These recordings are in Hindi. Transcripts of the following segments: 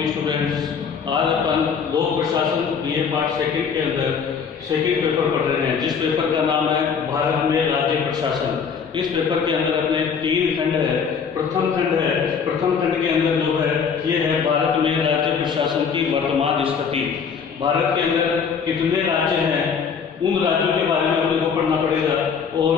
Morning students. आज अपन लोक प्रशासन बीए पार्ट सेकंड के अंदर सेकंड पेपर पढ़ रहे हैं, जिस पेपर का नाम है भारत में राज्य प्रशासन। इस पेपर के अंदर अपने 3 खंड है। प्रथम खंड है, प्रथम खंड के अंदर जो है ये है भारत में राज्य प्रशासन की वर्तमान स्थिति। भारत के अंदर कितने राज्य हैं, उन राज्यों के बारे में अपने को पढ़ना पड़ेगा। और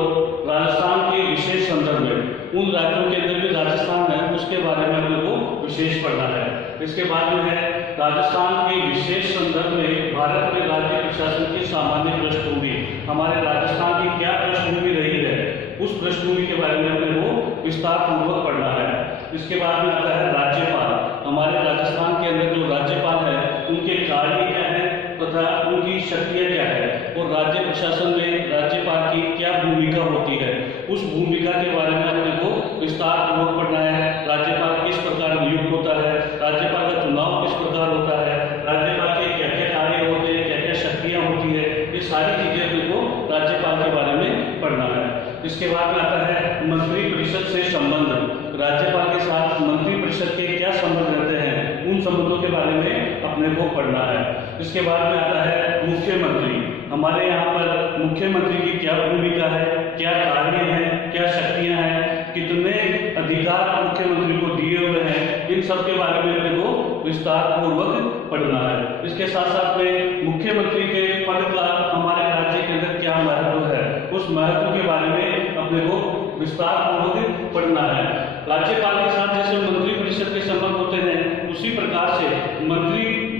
राजस्थान के विशेष संदर्भ में उन राज्यों के अंदर भी राजस्थान है, उसके बारे में अपने को विशेष पढ़ना है। इसके बाद में है राजस्थान के विशेष संदर्भ में भारत में राज्य प्रशासन की सामान्य पृष्ठभूमि। हमारे राजस्थान की क्या पृष्ठभूमि रही है, उस पृष्ठभूमि के बारे में अपने को विस्तार पूर्वक पढ़ना है। इसके बाद में आता है राज्यपाल। हमारे राजस्थान के अंदर जो राज्यपाल है उनके कार्य क्या है तथा उनकी शक्तियाँ क्या है, और राज्य प्रशासन में राज्यपाल की क्या भूमिका होती है, उस भूमिका के बारे में अपने को विस्तार पूर्वक पढ़ना है। राज्यपाल किस प्रकार नियुक्त होता है, राज्यपाल का चुनाव किस प्रकार होता है, राज्यपाल के क्या क्या कार्य होते हैं, क्या क्या शक्तियाँ होती है, ये सारी चीजें अपने को राज्यपाल के बारे में पढ़ना है। इसके बाद में आता है मंत्री परिषद से संबंध। राज्यपाल के साथ मंत्री परिषद के क्या संबंध रहते हैं, उन संबंधों के बारे में अपने को पढ़ना है। इसके बाद में आता है मुख्यमंत्री। हमारे यहाँ पर मुख्यमंत्री की क्या भूमिका है, क्या कार्य हैं, क्या शक्तियां हैं, कितने अधिकार मुख्यमंत्री को दिए हुए हैं, इन सब के बारे में अपने को विस्तार पूर्वक पढ़ना है। इसके साथ साथ में मुख्यमंत्री के पद का हमारे राज्य के अंदर क्या महत्व है, उस महत्व के बारे में अपने को विस्तार पूर्वक पढ़ना है। राज्यपाल के साथ जैसे मंत्री परिषद के संबंध होते हैं, उसी प्रकार से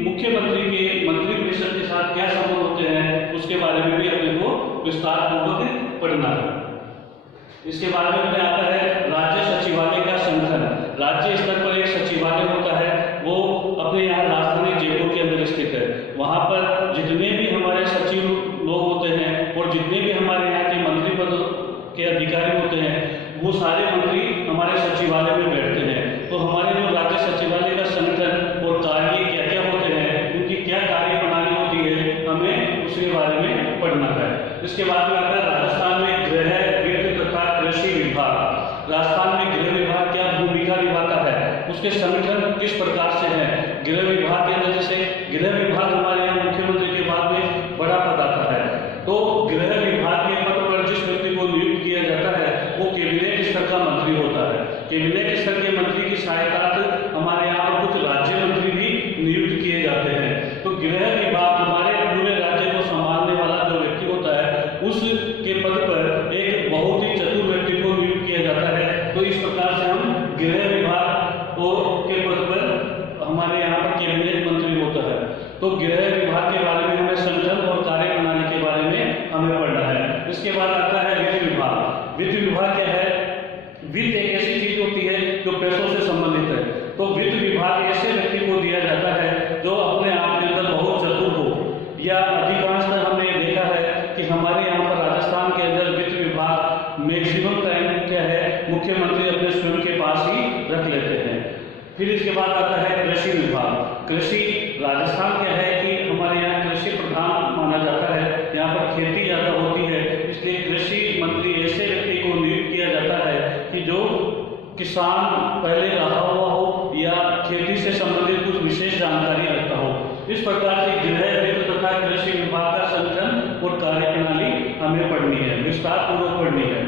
मुख्यमंत्री के मंत्री परिषद के साथ क्या संबंध होते हैं, उसके बारे में भी अपने को विस्तार पूर्वक पढ़ना है। इसके बाद में आता है राज्य सचिवालय का संगठन। राज्य स्तर पर एक सचिवालय होता है, वो अपने यहाँ राजधानी जयपुर के अंदर स्थित है। वहाँ पर जितने भी हमारे सचिव लोग होते हैं और जितने भी हमारे यहाँ के मंत्री पद के अधिकारी होते हैं, वो सारे मंत्री हमारे सचिवालय में बैठते हैं। तो हमारे जो राज्य सचिवालय का संगठन और कार्य क्या क्या होते हैं, उनकी क्या कार्य प्रणाली होती है, हमें उसके बारे में पढ़ना है। इसके बाद में आता है राजस्थान में गृह, वित्त तथा कृषि विभाग। राजस्थान में गृह विभाग क्या भूमिका निभाता है, उसके संगठन किस प्रकार से है। गृह विभाग के अंदर जैसे गृह विभाग हमारे यहाँ मुख्यमंत्री के बाद में बड़ा पद आता है, तो गृह विभाग के पद पर जिस व्यक्ति को नियुक्त किया जाता है वो कैबिनेट स्तर का मंत्री होता है। कैबिनेट स्तर के मंत्री की सहायता हमारे यहाँ पर कुछ राज्य मंत्री भी नियुक्त किए जाते हैं। तो गृह विभाग हमारे पूरे राज्य को संभालने वाला जो व्यक्ति होता है, उसके पद पर एक बहुत ही चतुर व्यक्ति को नियुक्त किया जाता है। तो इस प्रकार से हम गृह विभाग के पद पर हमारे यहाँ पर कैबिनेट मंत्री होता है। तो गृह विभाग के बारे में हमें संगठन और कार्य प्रणाली के बारे में हमें पढ़ना है। इसके बाद आता है वित्त विभाग। वित्त विभाग क्या है, वित्त एक ऐसी चीज होती है जो पैसों से संबंधित है। तो वित्त विभाग ऐसे व्यक्ति को दिया जाता है जो अपने आप के अंदर बहुत चतुर हो, या अधिकांश हमने देखा है कि हमारे यहाँ पर राजस्थान के अंदर वित्त विभाग मैक्सिमम टाइम क्या है, मुख्यमंत्री अपने स्वयं के पास ही रख लेते हैं। फिर इसके बाद आता है कृषि विभाग। कृषि, राजस्थान क्या है कि हमारे यहाँ कृषि प्रधान माना जाता है, यहाँ पर खेती ज्यादा होती है, इसलिए कृषि मंत्री ऐसे व्यक्ति को नियुक्त किया जाता है कि जो किसान पहले रहा हुआ हो या खेती से संबंधित कुछ विशेष जानकारी रखता हो। इस प्रकार से गृह, वित्त तथा कृषि विभाग का संगठन और कार्य प्रणाली हमें पढ़नी है, विस्तार पूर्वक पढ़नी है।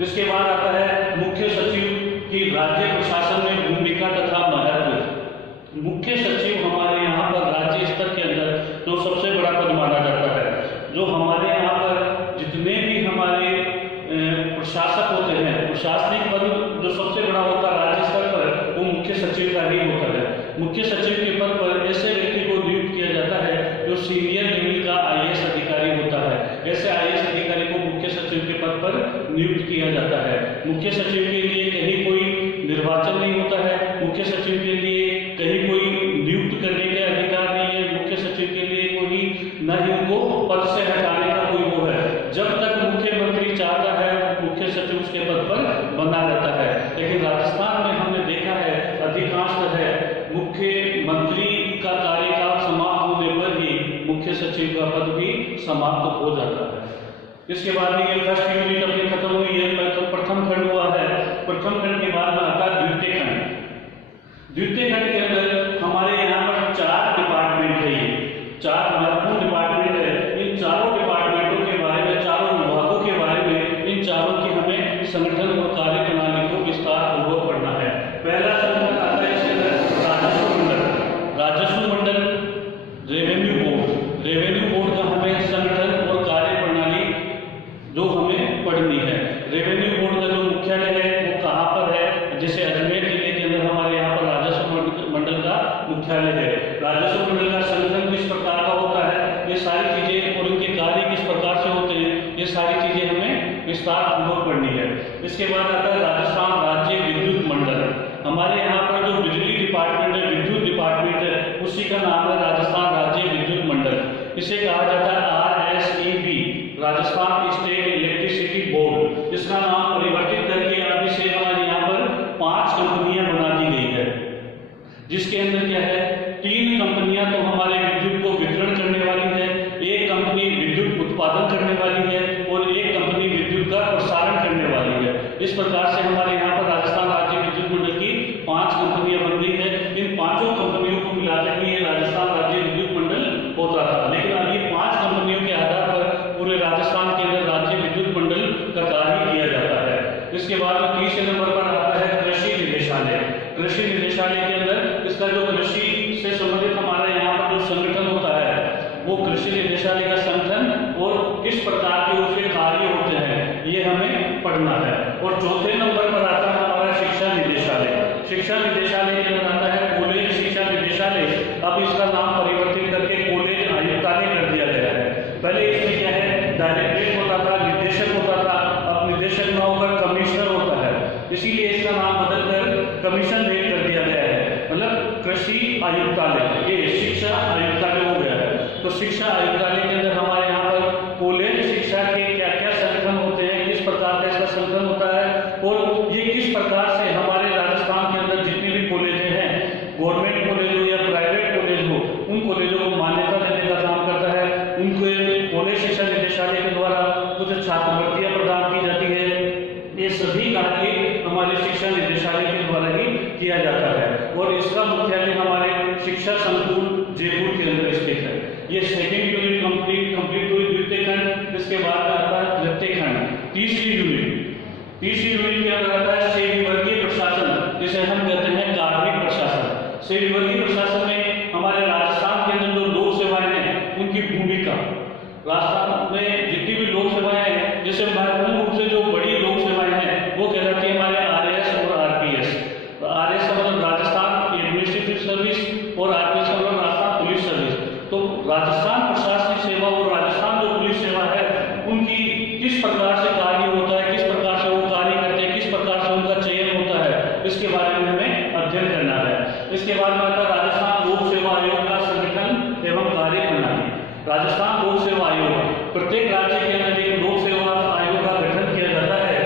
इसके बाद आता है मुख्य सचिव की राज्य प्रशासन में भूमिका तथा महत्व। मुख्य सचिव हमारे यहाँ पर राज्य स्तर के अंदर जो सबसे बड़ा पद माना जाता है, जो हमारे यहाँ पर जितने भी हमारे प्रशासक होते हैं, प्रशासनिक पद जो सबसे बड़ा होता है राज्य स्तर पर, वो मुख्य सचिव का ही होता है। मुख्य सचिव के पद पर ऐसे व्यक्ति को नियुक्त किया जाता है जो सीनियर लेवल का आईएएस अधिकारी होता है। ऐसे आईएएस अधिकारी को मुख्य सचिव के पद पर नियुक्त किया जाता है। मुख्य सचिव के लिए कहीं कोई निर्वाचन नहीं होता है, मुख्य सचिव के लिए कहीं कोई नियुक्त करने के अधिकार नहीं है, मुख्य सचिव के लिए कोई न ही उनको पद से हटाने का कोई वो है। जब तक मुख्यमंत्री चाहता है मुख्य सचिव उसके पद पर बना रहता है। लेकिन राजस्थान में हमने देखा है अधिकांश है मुख्यमंत्री का कार्यकाल समाप्त होने पर ही मुख्य सचिव का पद भी समाप्त हो जाता है। इसके बाद ये फर्स्ट यूनिट अपनी खत्म हुई है, तो प्रथम खंड हुआ है। प्रथम खंड के बाद में आता है द्वितीय खंड। द्वितीय खंड के अंदर हमारे यहाँ मुख्यालय है, राजस्व मंडल का संगठन किस प्रकार का होता है, ये सारी चीजें और उनके कार्य किस प्रकार से होते हैं, ये सारी चीजें हमें विस्तार पूर्वक पढ़नी है। इसके बाद आता है राजस्थान राज्य विद्युत मंडल। हमारे यहाँ पर जो बिजली डिपार्टमेंट है, विद्युत डिपार्टमेंट है, उसी का नाम है राजस्थान राज्य विद्युत मंडल। इसे कहा जाता है RSEB, Rajasthan state electricity board. इसका नाम परिवर्तित करके अब इसे हमारे यहाँ पर 5 कंपनियां बना दी गई है, जिसके अंदर क्या है, 3 कंपनियां तो हमारे विद्युत को वितरण करने वाली है, एक कंपनी विद्युत उत्पादन करने वाली है और एक कंपनी विद्युत का प्रसारण करने वाली है। इस प्रकार से हमारे यहाँ पर राजस्थान राज्य विद्युत मंडल की 5 कंपनियां बन गई है। इन 5 कंपनियों को मिलाकर ही राजस्थान राज्य विद्युत मंडल होता था, लेकिन अब ये 5 कंपनियों के आधार पर पूरे राजस्थान के अंदर राज्य विद्युत मंडल का कार्य किया जाता है। इसके बाद 30 नंबर पर आता है कृषि निदेशालय। कृषि निदेशालय के अंदर इसका जो कृषि से संबंधित हमारे यहाँ पर जो संगठन होता है, वो कृषि निदेशालय का संगठन और किस प्रकार के उसके कार्य होते हैं, ये हमें पढ़ना है। और चौथे नंबर पर आता है हमारा शिक्षा निदेशालय। शिक्षा निदेशालय के अंदर आता है कॉलेज शिक्षा निदेशालय। अब इसका नाम परिवर्तित करके कॉलेज आयुक्तालय कर दिया गया है। पहले इसमें क्या है, डायरेक्टरेट होता था, निदेशक होता था, अब निदेशक न होकर कमिश्नर होता है, इसीलिए इसका नाम बदलकर कमीशन रेट कर दिया गया है, मतलब कृषि आयुक्तालय, ये शिक्षा आयुक्तालय हो गया है। तो शिक्षा आयुक्तालय के अंदर हमारे यहाँ पर कॉलेज शिक्षा के क्या क्या संगठन होते हैं, किस प्रकार का इसका संगठन होता है और ये किस प्रकार से हमारे राजस्थान के अंदर जितने भी कॉलेजें हैं, गवर्नमेंट कॉलेज हो या प्राइवेट कॉलेज हो, उन कॉलेजों को मान्यता देने का काम करता है। उनको कॉलेज शिक्षा निदेशालय के द्वारा कुछ छात्रवृत्तियां प्रदान की जाती है। ये सभी कार्य हमारे शिक्षा निदेशालय के द्वारा ही किया जाता है और इसका मुख्यालय हमारे शिक्षा संकुल जयपुर के अंदर स्थित है। ये सेकेंड यूनिट कंप्लीट हुई, द्वितीय खंड, इसके बाद आता है तृतीय खंड। तीसरी यूनिट के अंदर आता है सेविवर्गीय प्रशासन, जिसे हम कहते हैं कार्मिक प्रशासन। सेविवर्गीय प्रशासन में हमारे राजस्थान के अंदर जो लोक सेवाएं हैं, उनकी भूमिका, राजस्थान में जितनी भी लोक सेवाएं हैं, जैसे महत्वपूर्ण रूप से जो बड़ी लोक सेवाएं हैं वो कहलाती है हमारे RS और RPS। RS का मतलब राजस्थान एडमिनिस्ट्रेटिव सर्विस और RPS का मतलब राजस्थान पुलिस सर्विस। तो राजस्थान प्रशासनिक सेवा और राजस्थान जो पुलिस सेवा है, उनकी किस प्रकार से कार्य होता है, किस प्रकार से वो कार्य करते हैं, किस प्रकार से उनका चयन होता है, इसके बारे में हमें अध्ययन करना है। इसके बाद में आता है राजस्थान लोक सेवा आयोग का संगठन एवं कार्य प्रणाली। राजस्थान लोक सेवा आयोग, प्रत्येक राज्य के अंदर एक लोक सेवा आयोग का गठन किया जाता है।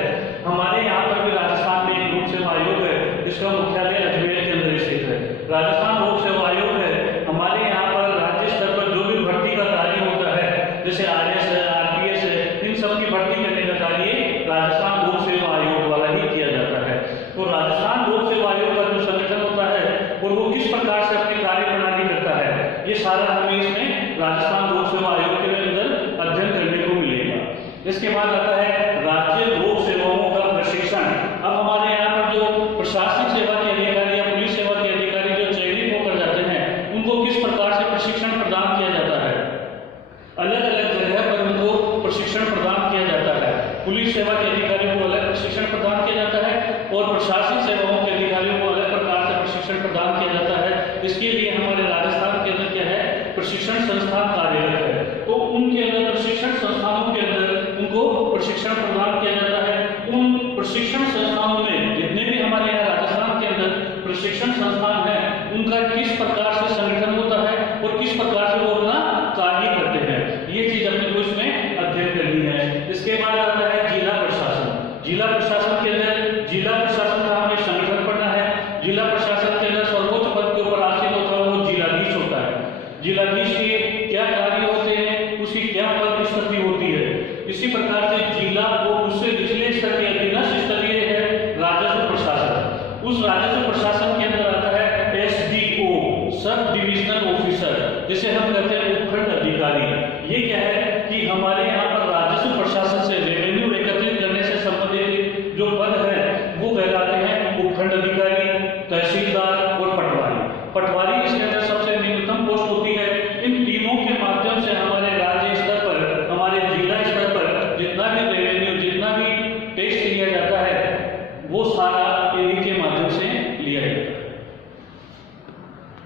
हमारे यहाँ पर भी राजस्थान में एक लोक सेवा आयोग है, जिसका मुख्यालय अजमेर के अंदर स्थित है। राजस्थान लोक सेवा आयोग है, हमारे यहाँ पर राज्य स्तर पर जो भी भर्ती का कार्य होता है, जैसे RS है, RPS है, इन सब की भर्ती करने का कार्य राजस्थान लोक सेवा आयोग द्वारा ही किया जाता है। तो राजस्थान लोक सेवा आयोग का जो संगठन होता है और वो किस प्रकार से अपनी कार्य प्रणाली करता है, ये सारा हमें इसमें राजस्थान लोक सेवा आयोग के अंदर अध्ययन करने को मिलेगा। इसके बाद आता है राज्य लोक सेवाओं का प्रशिक्षण। अब हमारे यहाँ पर जो प्रशासनिक सेवा के अधिकारी या पुलिस सेवा के अधिकारी जो चयनित होकर जाते हैं, उनको किस प्रकार से प्रशिक्षण प्रदान किया जाता है, अलग अलग जगह पर उनको प्रशिक्षण प्रदान किया जाता है। पुलिस सेवा के अधिकारियों को अलग प्रशिक्षण प्रदान किया जाता है और प्रशासनिक सेवाओं के अधिकारियों को अलग प्रकार से प्रशिक्षण प्रदान किया जाता है। इसके लिए हमारे राजस्थान के अंदर क्या है, प्रशिक्षण संस्थान कार्यरत है, तो उनके अंदर प्रशिक्षण संस्थानों के अंदर उनको प्रशिक्षण प्रदान किया जाता है। उन प्रशिक्षण संस्थानों में जितने भी हमारे यहाँ राजस्थान के अंदर प्रशिक्षण संस्थान है, उनका किस प्रकार से संगठन होता है और किस प्रकार से वो अपना कार्य करते हैं, ये चीज अपने को इसमें अध्ययन करनी है। इसके बाद आता है जिला प्रशासन। जिला प्रशासन के अंदर जिला प्रशासन का हमें संगठन पढ़ना है। जिला प्रशासन के अंदर सर्वोच्च पद के ऊपर आसीन होता है वो जिलाधीश होता है। जिलाधीश के क्या कार्य होते हैं, उसकी क्या पद स्थिति होती है। इसी प्रकार से जिला को उससे निचले स्तर के अधीनस्थ स्तरीय है राजस्व प्रशासन। उस राजस्व प्रशासन के अंदर आता है SDO, सब डिविजनल ऑफिसर, जिसे हम कहते हैं उपखंड अधिकारी। ये क्या है कि हमारे यहाँ पर राजस्व प्रशासन से रेवेन्यू एकत्रित करने से संबंधित जो पद है वो कहलाते हैं उपखंड अधिकारी, तहसीलदार और पटवारी। पटवारी इसके अंदर सबसे न्यूनतम पोस्ट होती है। इन तीनों के माध्यम से हमारे राज्य स्तर पर, हमारे जिला स्तर पर जितना भी रेवेन्यू, जितना भी टैक्स लिया जाता है, वो सारा